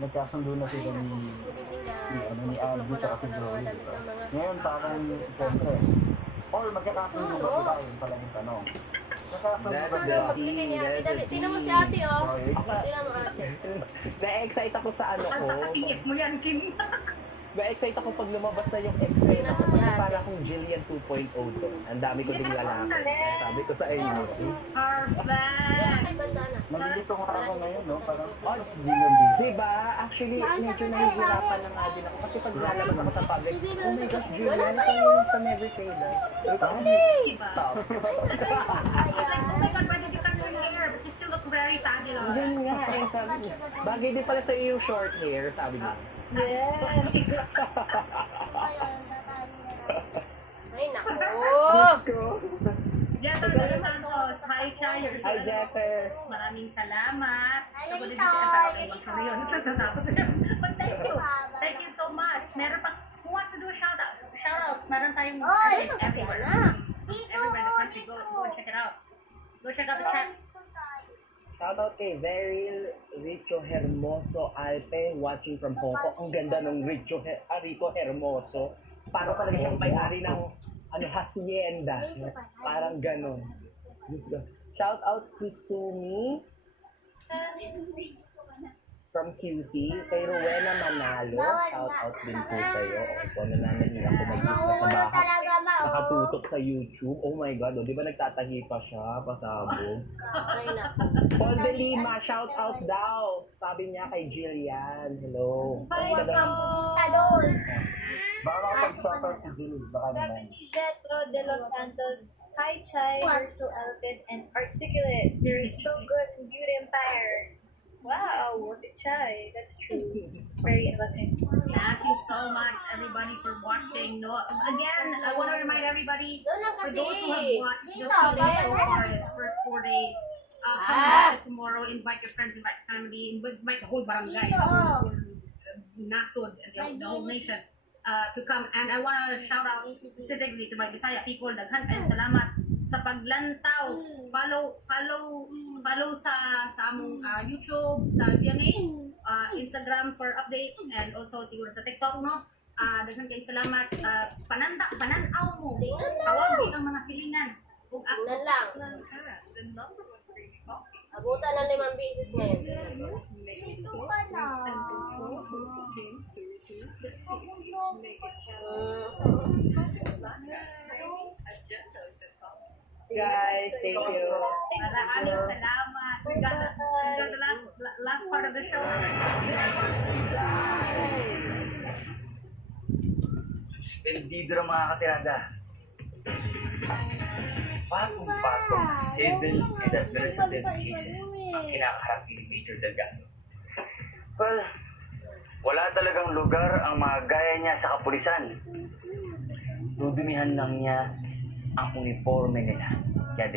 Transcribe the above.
Nagkasundo na sila ni Aldo at si Joey. Ngayon parang siyempre, or magkakasundo ba sila? Yun pala yung tanong. Magkakasundo ba sila? Tingnan mo si ate, oh. Tingnan mo ate. Na-excite ako sa ano ko. Tingis mo yan, Kim. Na-excite ako pag lumabas na yung X-ray na ko. Kasi para akong Jillian 2.0 to. Ang dami ko ding lalaki. Sabi ko sa inyo. Perfect! Nalilito nga ako ngayon, no? Parang, Oh, Jillian dito. diba? Actually, medyo nahihirapan na nga din ako. Kasi pag lalabas ako sa public, oh my gosh, Jillian, ito yung sa Never Say That. Diba? Stop. Like, oh my God, why did you cut your hair? But you still look very fabulous. Yun nga, eh, sabi niya. Bagay din pala sa iyo yung short hair, sabi niya. Yes! Ay, nako. Let's go. Jeffer de los Santos, hi Chayers. Hi, Jeffer. Maraming salamat. Sa kulit dito ang tao kayo magsariyon. Tapos, but thank you. Thank you so much. Meron pa, who wants to do a shout out? Shoutouts, meron tayong everywhere. Everywhere in the country. Go check it out. Go check out the chat. Shoutout kay Veril Richo Hermoso Alpe watching from Hong Kong. Ang ganda ng Richo Hermoso. Parang talaga siyang may-ari ng hacienda. Parang ganon. Shoutout to Sumi from QC. Kay Rowena Manalo. Shoutout din po sa'yo. O, ikaw na namin hirap ko mag-business sa bahay. Nakatutok sa YouTube. Oh my God. O, di ba nagtatahi pa siya? Pasabog. Ay, nako. Paul De Lima, shout out daw. Sabi niya kay Jillian. Hello. Baka makapag-shoutout si Jill, baka Sabi naman. ni Jetro de los Santos, hi Chai, you're so eloquent and articulate. You're so good in beauty empire. Wow, what a Chai. That's true. It's very eloquent. Thank you so much, everybody, for watching. No, again, I want to remind everybody, for those who have watched the series so far in its first 4 days, come watch it tomorrow. Invite your friends, invite family, invite the whole barangay, the whole Nasod, and the whole nation to come. And I want to shout out specifically to my Bisaya people. Daghan kayong salamat sa paglantaw. Follow sa among YouTube, sa GMA, Instagram for updates, and also siguro sa TikTok, no? Daghan kayong salamat. Pananaw mo. Tawagin ang mga silingan. Kung ako Ulan lang. the number one creamy coffee. Abutan ng 5 beses ngayon. Makes it so and control host of games to reduce the acidity. Make it agendas and coffee. Guys, thank you. Maraming salamat. We got the last part of the show. Suspendido ng mga katirada. Patong-patong civil and administrative cases ang kinakaharap ni Major Delgado. Well, wala talagang lugar ang mga gaya niya sa kapulisan. Dudumihan lang niya ang uniforme nila. Kaya